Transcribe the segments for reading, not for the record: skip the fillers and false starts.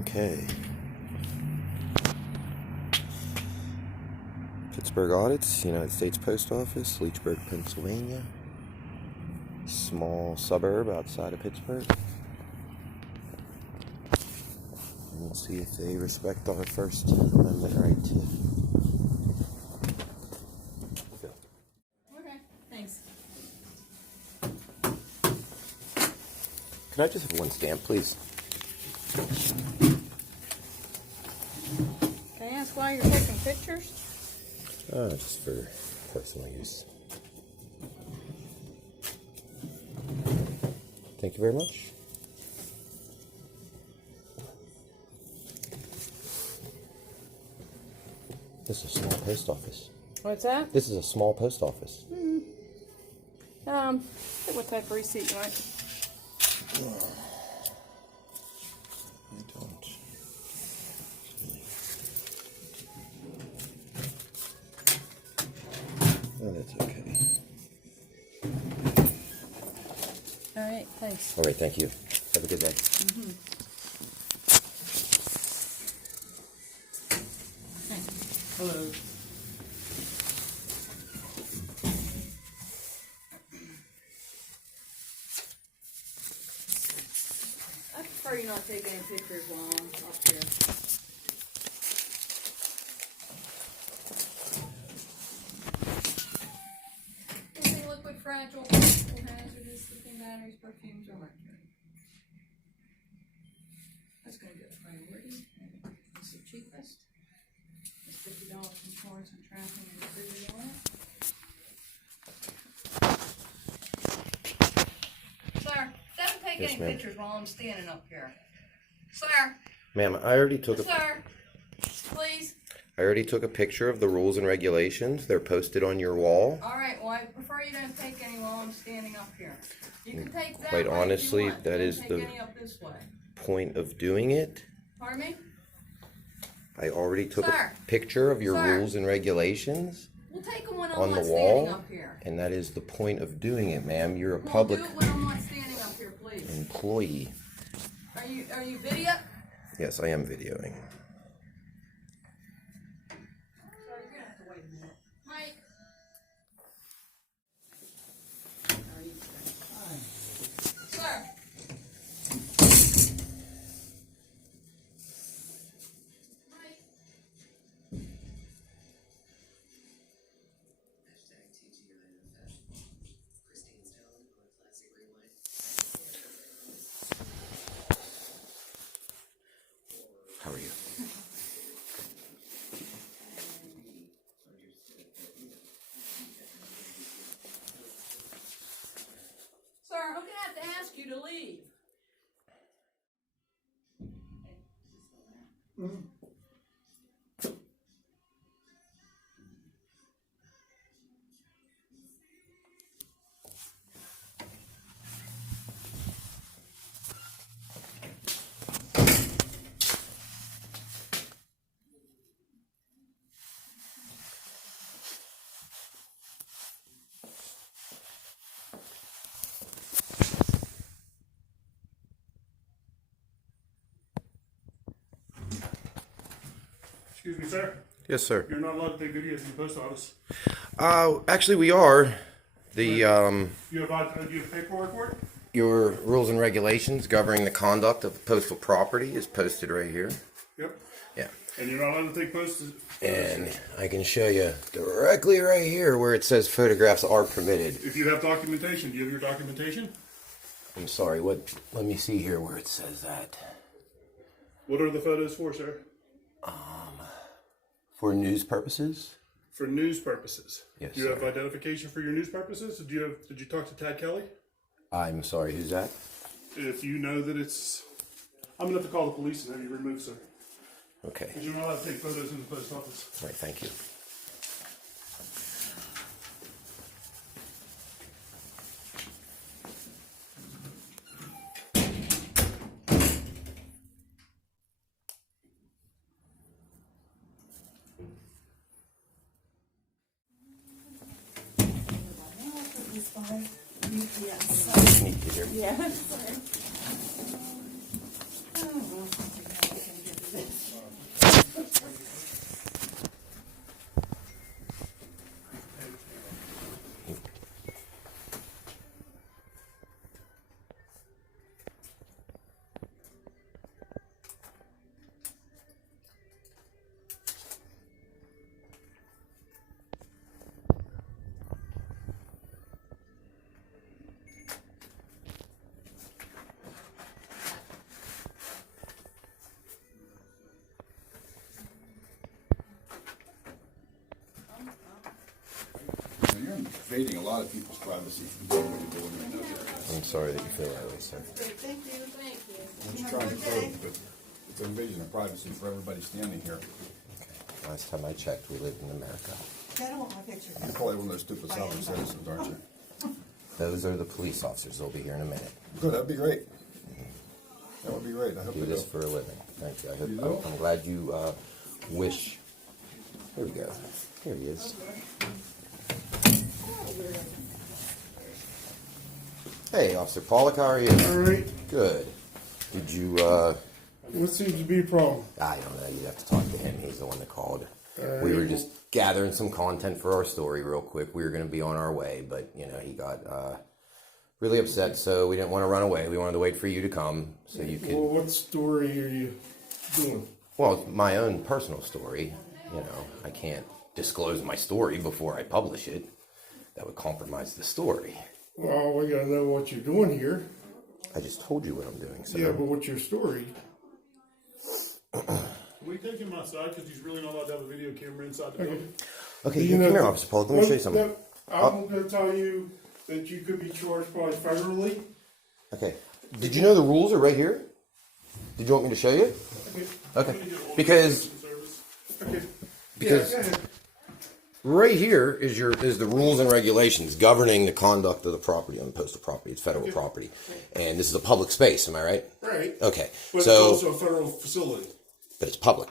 Okay. Pittsburgh audits, United States Post Office, Leechburg, Pennsylvania. Small suburb outside of Pittsburgh. And we'll see if they respect our First Amendment right to. Okay, thanks. Can I just have one stamp, please? Can I ask why you're taking pictures? Just for personal use. Thank you very much. This is a small post office. What's that? This is a small post office. What type of receipt you want? I don't. Oh, that's okay. All right, thanks. All right, thank you. Have a good day. Hello. I prefer you not take any pictures while I'm up here. Anything liquid, fragile, hazardous, lithium batteries, perfumes, or mercury. That's going to get priority. It's the cheapest. It's $50 insurance and tracking and delivery on it. Sir, don't take Yes, any ma'am. pictures while I'm standing up here. Sir, Ma'am, I already took sir, please. I already took a picture of the rules and regulations. They're posted on your wall. All right, well, I prefer you don't take any while I'm standing up here. You can take that Quite way if you honestly, want. that Don't is take the any up this way. point of doing it. Pardon me? I already took Sir. a picture of your Sir. rules and regulations We'll take them when I'm on not the standing wall, up here. and that is the point of doing it, ma'am. You're a We'll public do it when I'm not standing up here, please. employee. Are you video? Yes, I am videoing. Sorry, you're gonna have to wait a minute. Mike. How are you today? Fine. Sir. Mike. How are you? Sir, I'm gonna have to ask you to leave. Excuse me, sir. Yes, sir. You're not allowed to take videos in the post office. Actually, we are. The Do you have paperwork for it? your rules and regulations governing the conduct of postal property is posted right here. Yep. Yeah. And you're not allowed to take posts. And I can show you directly right here where it says photographs are permitted. If you have documentation, do you have your documentation? I'm sorry, let me see here where it says that. What are the photos for, sir? For news purposes? For news purposes. Yes, Do you have sir. identification for your news purposes? Did you talk to Tad Kelly? I'm sorry, who's that? If you know that it's, I'm gonna have to call the police and have you removed, sir. Okay. Because you're not allowed to take photos in the post office. All right, thank you. Yes. Need to hear. Yeah. Sorry. Oh, well, invading a lot of people's privacy. Doing what you're doing right now. I'm sorry that you feel that way, sir. Thank you. Thank you. I'm just trying to prove that it's an invasion of privacy for everybody standing here. Last time I checked, we lived in America. I don't want my picture. You're probably one of those stupid sovereign citizens, aren't you? Those are the police officers. They'll be here in a minute. Good, that'd be great. That would be great. I hope Do they this do. for a living. Thank you. You do? I'm glad you wish. Here we go. Here he is. Hey, Officer Pollock, how are you? All right. Good. Did you, What seems to be a problem? I don't know, you'd have to talk to him. He's the one that called. All We right. were just gathering some content for our story real quick. We were going to be on our way, but, you know, he got really upset, so we didn't want to run away. We wanted to wait for you to come so you could... Well, what story are you doing? Well, it's my own personal story. You know, I can't disclose my story before I publish it. That would compromise the story. Well, we gotta know what you're doing here. I just told you what I'm doing, sir. Yeah, but what's your story? Can we take him outside because he's really not allowed to have a video camera inside the building? Okay, You come know, here, Officer Pollock. Let me show you something. I'm gonna tell you that you could be charged probably federally. Okay. Did you know the rules are right here? Did you want me to show you? Okay. Because Okay. Because- Yeah, go ahead. right here is the rules and regulations governing the conduct of the property on the postal property. It's federal property. And this is a public space, am I right? Right. Okay. But So, it's also a federal facility. but it's public.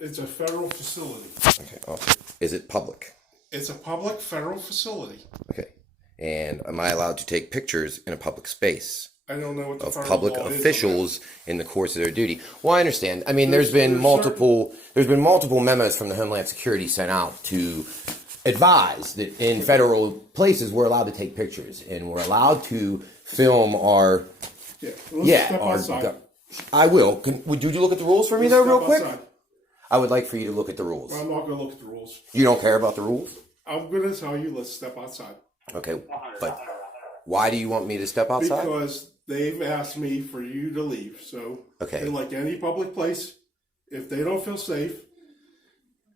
It's a federal facility. Okay. Officer, is it public? It's a public federal facility. Okay. And am I allowed to take pictures in a public space I don't know what the of federal public law is on officials in the course of their duty? Well, I understand. I mean, there's There's been multiple memos from the Homeland Security sent out to advise that in federal places we're allowed to take pictures and we're allowed to film our that. Yeah. Let's step our. outside. I will. Would you look at the rules for me Let's though, step real quick? outside. I would like for you to look at the rules. I'm not gonna look at the rules. You don't care about the rules? I'm gonna tell you, let's step outside. Okay, but why do you want me to step outside? Because they've asked me for you to leave. So, Okay. and like any public place, if they don't feel safe,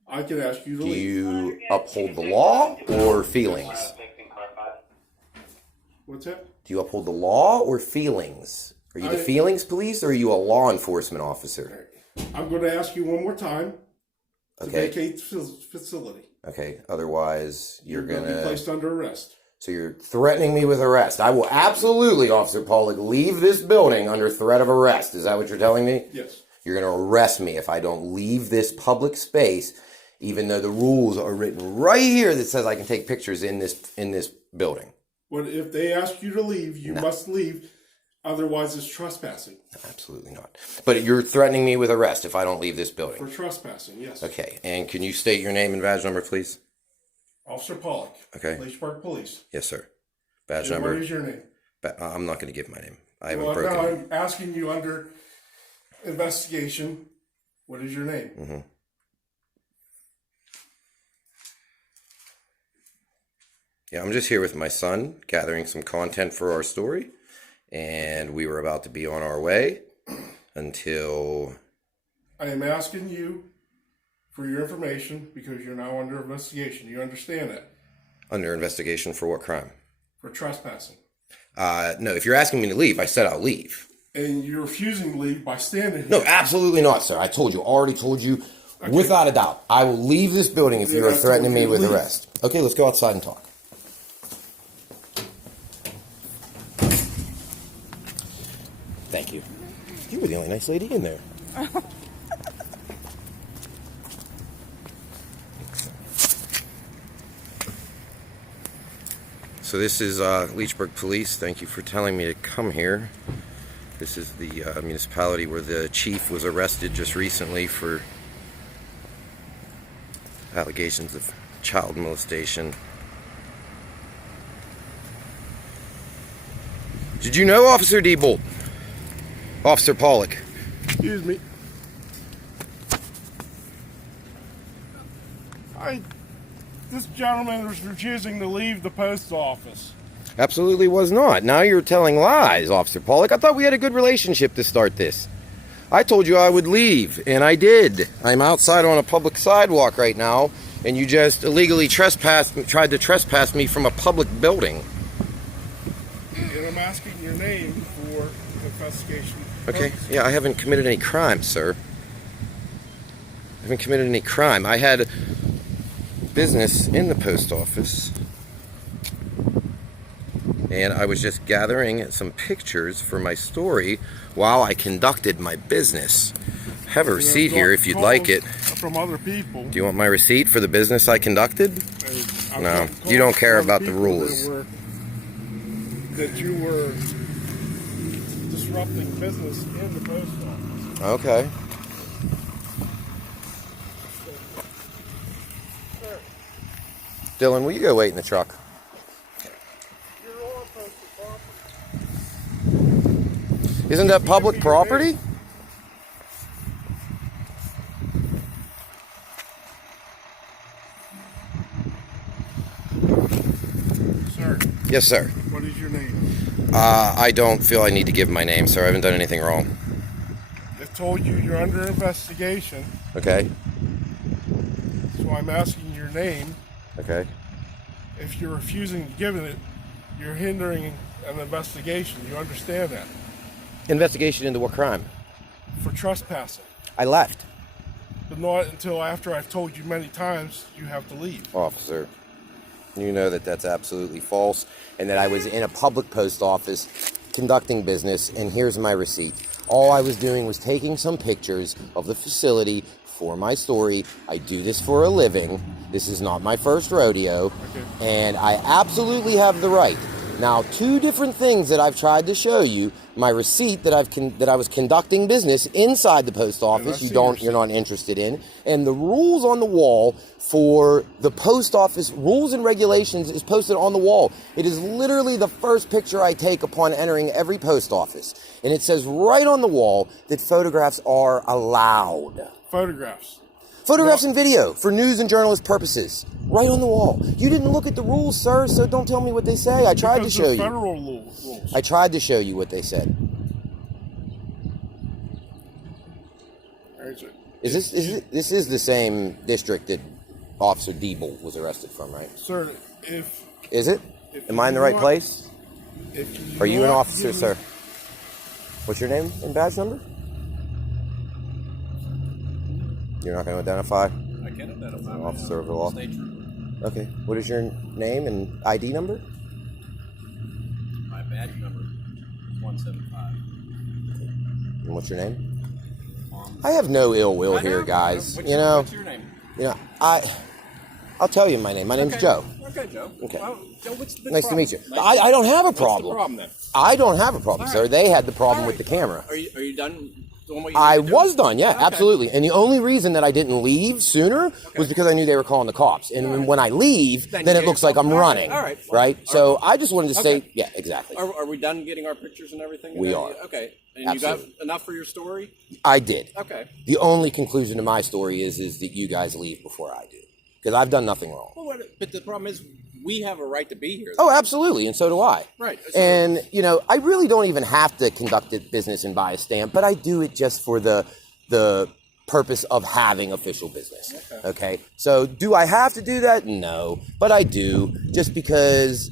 I can ask you to Do leave. you uphold the law or feelings? What's that? Do you uphold the law or feelings? Are you the feelings police or are you a law enforcement officer? I'm going to ask you one more time to Okay. vacate the facility. Okay, otherwise you're You're going to be gonna... placed under arrest. So you're threatening me with arrest. I will absolutely, Officer Pollock, leave this building under threat of arrest. Is that what you're telling me? Yes. You're going to arrest me if I don't leave this public space, even though the rules are written right here that says I can take pictures in this building. But if they ask you to leave, you must leave. Otherwise, it's trespassing. Absolutely not. But you're threatening me with arrest if I don't leave this For building. trespassing, yes. Okay, and can you state your name and badge number, please? Officer Pollock. Okay. Leechburg Police. Yes, sir. Badge And number. what is your name? I'm not going to give my name. I haven't Well, broken. now I'm asking you under investigation. What is your name? Mm-hmm. Yeah, I'm just here with my son, gathering some content for our story, and we were about to be on our way until... I am asking you for your information because you're now under investigation. You understand that? Under investigation for what crime? For trespassing. No, if you're asking me to leave, I said I'll leave. And you're refusing to leave by standing here. No, absolutely not, sir. I told you, already told you, without a doubt. I will leave this building if you are I threatening told me you to with leave. arrest. Okay, let's go outside and talk. Thank you. You were the only nice lady in there. So this is Leechburg Police. Thank you for telling me to come here. This is the municipality where the chief was arrested just recently for allegations of child molestation. Did you know, Officer Diebold? Officer Pollock. Excuse me. This gentleman was refusing to leave the post office. Absolutely was not. Now you're telling lies, Officer Pollock. I thought we had a good relationship to start this. I told you I would leave, and I did. I'm outside on a public sidewalk right now, and you just illegally tried to trespass me from a public building. And I'm asking your name for investigation. Okay, yeah, I haven't committed any crime, sir. I haven't committed any crime. I had business in the post office, and I was just gathering some pictures for my story while I conducted my business. I have a receipt here if you'd like it. From other people. Do you want my receipt for the business I conducted? No, you don't care about the rules. That you were disrupting business in the post office. Okay. Dylan, will you go wait in the truck? You're on postal property. Isn't that public property? Sir, Yes, sir. what is your name? I don't feel I need to give my name, sir. I haven't done anything wrong. I told you you're under investigation, Okay. so I'm asking your name. Okay. If you're refusing to give it, you're hindering an investigation. You understand that? Investigation into what crime? For trespassing. I left. But not until after I've told you many times you have to leave. Officer, you know that that's absolutely false, and that I was in a public post office conducting business, and here's my receipt. All I was doing was taking some pictures of the facility for my story. I do this for a living. This is not my first rodeo, and I absolutely have the right. Now, two different things that I've tried to show you: my receipt that I was conducting business inside the post office. You're not interested in, and the rules on the wall for the post office rules and regulations is posted on the wall. It is literally the first picture I take upon entering every post office, and it says right on the wall that photographs are allowed. Photographs and video for news and journalist purposes. Right on the wall. You didn't look at the rules, sir, so don't tell me what they say. I tried to show you. Federal rules. I tried to show you what they said. This is the same district that Officer Diebel was arrested from, right? Sir, Is it? Am I in the right place? Are you an officer, sir? What's your name and badge number? You're not going to identify? I can identify An officer of the law. State trooper. Okay. What is your name and ID number? My badge number is 175. And what's your name? I have no ill will here, guys. What's you know. What's your name? I'll tell you my name. My name's Joe. Okay, Joe. Okay. Well, Joe, what's the Nice to problem? meet you. I don't have a What's the problem. problem then? I don't have a problem, All sir. right. They had the problem All with the right. camera. Are you done doing what you I need to do? was done, yeah, Okay. absolutely. And the only reason that I didn't leave sooner was because I knew they were calling the cops. And when I leave, Then then you it get looks like I'm yourself- all right, running. all right. Right? All So right. I just wanted to say, Okay. yeah, exactly. Are we done getting our pictures and everything? We are. Okay. And Absolutely. you got enough for your story? I did. Okay. The only conclusion to my story is that you guys leave before I do. Because I've done nothing wrong. Well, but the problem is we have a right to be here. Oh, absolutely, and so do I. Right. And, I really don't even have to conduct a business and buy a stamp, but I do it just for the purpose of having official business. Okay? So, do I have to do that? No. But I do, just because,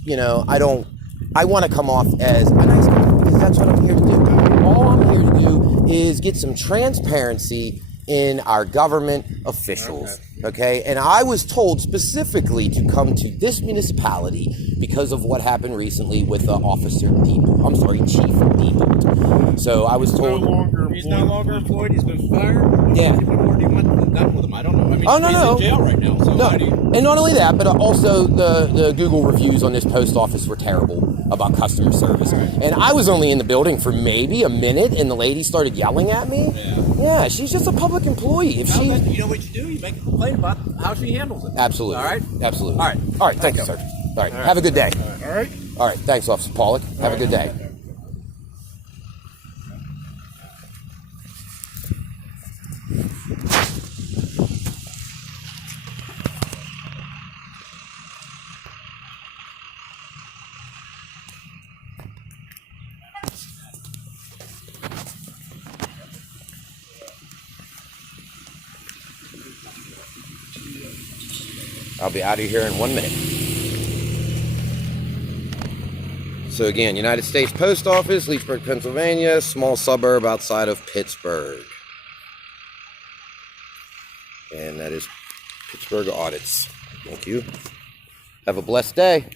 I want to come off as a nice guy, because that's what I'm here to do. All I'm here to do is get some transparency in our government officials, okay? And I was told specifically to come to this municipality because of what happened recently with Chief Diebel. So I was told... He's no longer employed. He's been fired. Yeah. What more do you want done with him? I don't know. I mean, Oh, no, he's no. in jail right now. So No, why do you... and not only that, but also the Google reviews on this post office were terrible about customer service. And I was only in the building for maybe a minute, and the lady started yelling at me. Yeah, she's just a public employee. If she, You know what you do? You make a complaint about how she handles it. absolutely, All right. absolutely, All right. all right. Thank you, sir. All right, have a good day. All right? All right, thanks, Officer Pollock. Have a good day. I'll be out of here in 1 minute. So again, United States Post Office, Leechburg, Pennsylvania, small suburb outside of Pittsburgh. And that is Pittsburgh Audits. Thank you. Have a blessed day.